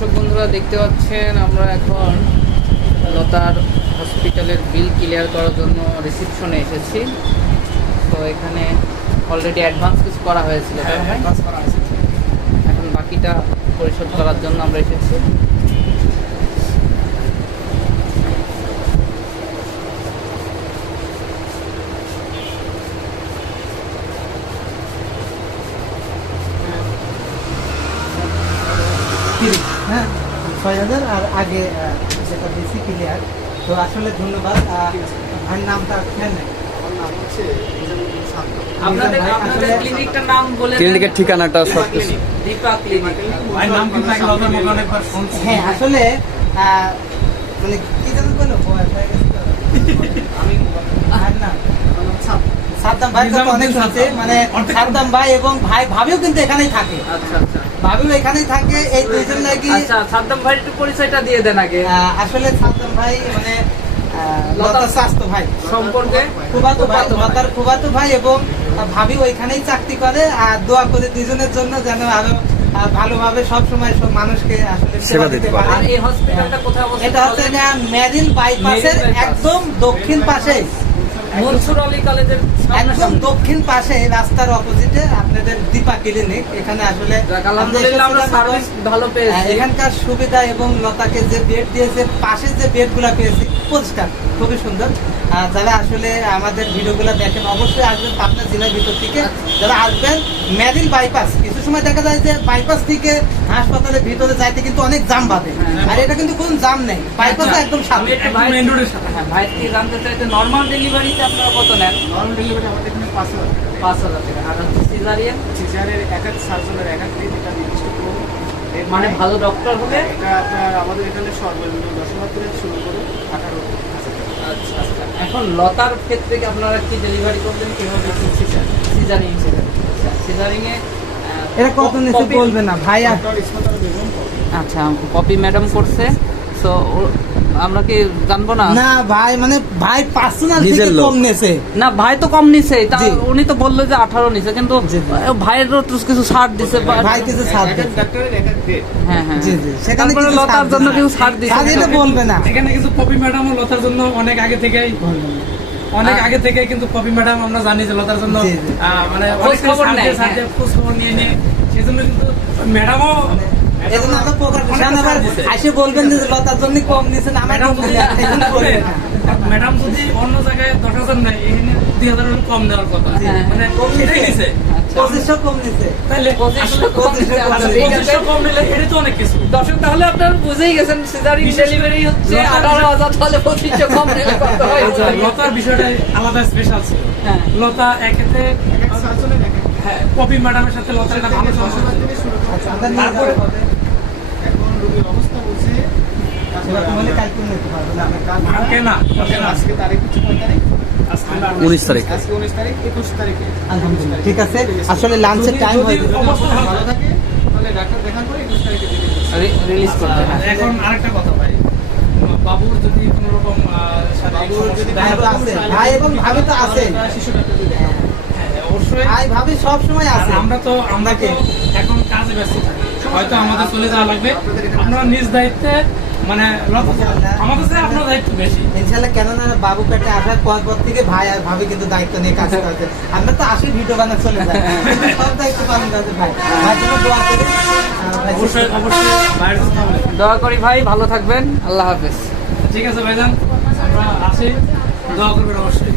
দর্শক বন্ধুরা দেখতে পাচ্ছেন আমরা এখন লতার হসপিটালের বিল ক্লিয়ার করার জন্য রিসিপশনে এসেছি। তো এখানে অলরেডি অ্যাডভান্স কিছু করা হয়েছিল, এখন বাকিটা পরিশোধ করার জন্য আমরা এসেছি। হ্যাঁ ৬,০০০ আর আগে যেটা বেশি ক্লিয়ার। তো আসলে ধন্যবাদ। ভাইয়ের নামটা খেয়াল নেই। আপনাদের ক্লিনিকটার নাম বলে দেন। ক্লিনিকের ঠিকানাটা সব কিছু। দীপা ক্লিনিক। হ্যাঁ আসলে মানে কি যেন বললো সাদ্দাম ভাই তো অনেক শুনছে, মানে সাদ্দাম ভাই এবং ভাবিও কিন্তু এখানেই থাকে। আচ্ছা আচ্ছা ভাবিও এখানেই থাকে। এই দুইজন লাগি আচ্ছা, সাদ্দাম ভাইয়ের একটু পরিচয়টা দিয়ে দেন আগে। আসলে সাদ্দাম ভাই মানে লতার স্বাস্থ্য ভাই সম্পর্কে ফুফাতো ভাই, লতার ফুফাতো ভাই এবং ভাবি ওইখানেই চাকরি করে। আর দোয়া করে দুইজনের জন্য যেন আরো ভালোভাবে সবসময় সব মানুষকে আসলে সেবা দিতে পারে। আর এই হসপিটালটা কোথায় অবস্থিত? এটা হচ্ছে মেরিল বাইপাসের একদম দক্ষিণ পাশে, মনসুর আলী কলেজের একদম দক্ষিণ পাশে রাস্তার অপোজিটে আপনাদের দীপা ক্লিনিক। এখানে আসলে আলহামদুলিল্লাহ আমরা সার্ভিস ভালো পেয়েছি। এখানকার সুবিধা এবং লতাকে যে বেড দিয়েছে, পাশে যে বেডগুলো পেয়েছি পরিষ্কার, খুবই সুন্দর। যারা আসলে আমাদের ভিডিওগুলো দেখেন অবশ্যই আসবেন পাবনা জেলার ভিতর থেকে। যারা আসবেন মেরিল বাইপাস, কিছু সময় দেখা যায় যে বাইপাস থেকে হাসপাতালের ভিতরে যাইতে কিন্তু অনেক জাম বাঁধে, আর এটা কিন্তু কোনো জাম নেই, বাইপাসে একদম সামনে। মেইন রোডের সাথে। হ্যাঁ, ভাই থেকে জানতে চাইতে নরমাল ডেলিভারিতে আপনারা কত নেন? নর্মাল ডেলিভারি আমাদের এখানে 5,000 5,000 টাকা। আর হচ্ছে সিজারিয়ান, সিজারের এক এক সার্জনের এক এক রেট, এটা নির্দিষ্ট কোনো রেট মানে নেই। ভালো ডক্টর হলে এটা আপনার আমাদের এখানে সর্বনিম্ন 10,000 থেকে শুরু করে 18,000 টাকা। আচ্ছা আচ্ছা। এখন লতার ক্ষেত্রে কি আপনারা কি ডেলিভারি করবেন, কিভাবে সিজারিং? সিজারিং এ এটা কত নিচে বলবে না ভাই। ডক্টর ইসমাত আলী বেগম আচ্ছা, পপি ম্যাডাম করছে। সো আমরা কি জানবো না? না ভাই, মানে ভাই পার্সোনাল নিজের লোক। কম নেছে। না, ভাই তো কম নিছে, তা জি। উনি তো বললো যে 18 নিছে, কিন্তু জি, জি। ভাইয়েরও তো কিছু ছাড় দিছে। ভাই কিছু ছাড় এক এক দিচ্ছে। ডাক্তারের এক এক রেট। হ্যাঁ হ্যাঁ। জি জি, সেখানে তারপরে কিছু লতার ছাড় জন্য দিচ্ছে। কেউ ছাড় দিছে। ছাড় দিলে বলবে না। এখানে কিন্তু পপি ম্যাডাম ও লতার জন্য অনেক আগে থেকেই কিন্তু পপি ম্যাডাম আমরা জানি যে লতার জন্য জি, জি। মানে খোঁজ খবর নেয়, খোঁজ খবর নিয়ে সেজন্য কিন্তু ম্যাডামও এই জন্য আমরা প্রকার করলাম। আবার এসে বলবেন যে লতার জন্য কম নিছেন, আমার ম্যাডাম কম নিলেন, এই জন্য বলবেন না। ম্যাডাম যদি অন্য জায়গায় 10,000 নেয়, এখানে 2,000 কম দেওয়ার কথা, হ্যাঁ, মানে কম সেটাই নিছে। নিছে। আচ্ছা। 2500 কম নিছে। তাহলে 2500 কম নিছে। আচ্ছা, ঠিক আছে। 2500 কম নিলে এটা তো অনেক কিছু। দর্শক তাহলে আপনারা বুঝেই গেছেন সিজারিং ডেলিভারি হচ্ছে 18,000, তাহলে 2500 কম নিলে কত হয়? লতার বিষয়টা আলাদা স্পেশাল ছিল। হ্যাঁ। লতা একেতে এক এক সার্জনের এক এক রেট। হ্যাঁ, পপি ম্যাডামের সাথে লতার একটা ভালো সম্পর্ক 10,000 ছিল। থেকে শুরু করে আচ্ছা, আমরা নিয়ে তারপরে যাবো হবে। এখন রোগীর অবস্থা বুঝে এরকম হলে কালকে নিতে পারবো না। কালকে না, আজকে তারিখ হচ্ছে কয় তারিখ? আজকে না। 19 তারিখ। আজকে 19 তারিখ, 21 তারিখে আলহামদুলিল্লাহ ঠিক আছে। আসলে লাঞ্চের টাইম হয়ে গেছে। অবস্থা ভালো ভালো থাকে তাহলে ডাক্তার দেখার পরে 21 তারিখে দিলে রিলিজ করতে হবে। এখন আরেকটা কথা ভাই, বাবুর যদি কোনো রকম বাবুর যদি ভাই তো আছে, ভাই এবং ভাবি তো আছে। শিশু ডাক্তার যদি দেখান। অবশ্যই। ভাই ভাবি সব সময় আর আছে। আমরা তো এখন কাজে ব্যস্ত থাকি, হয়তো আমাদের চলে যাওয়া লাগবে। আপনারা নিজ দায়িত্বে মানে আমাদের চেয়ে আপনার দায়িত্ব বেশি। ইনশাআল্লাহ, কেননা বাবু পেটে আসার পর থেকে ভাই আর ভাবি কিন্তু দায়িত্ব নিয়ে কাজ করছে। আমরা তো আসি ভিডিও বানা চলে যাই, কিন্তু সব দায়িত্ব পালন করছে ভাই। ভাই জন্য দোয়া করি। ভাই অবশ্যই বাইরের কথা বলে। দোয়া করি ভাই, ভালো থাকবেন। আল্লাহ হাফেজ। ঠিক আছে ভাইজান, আমরা আসি, দোয়া করবেন অবশ্যই।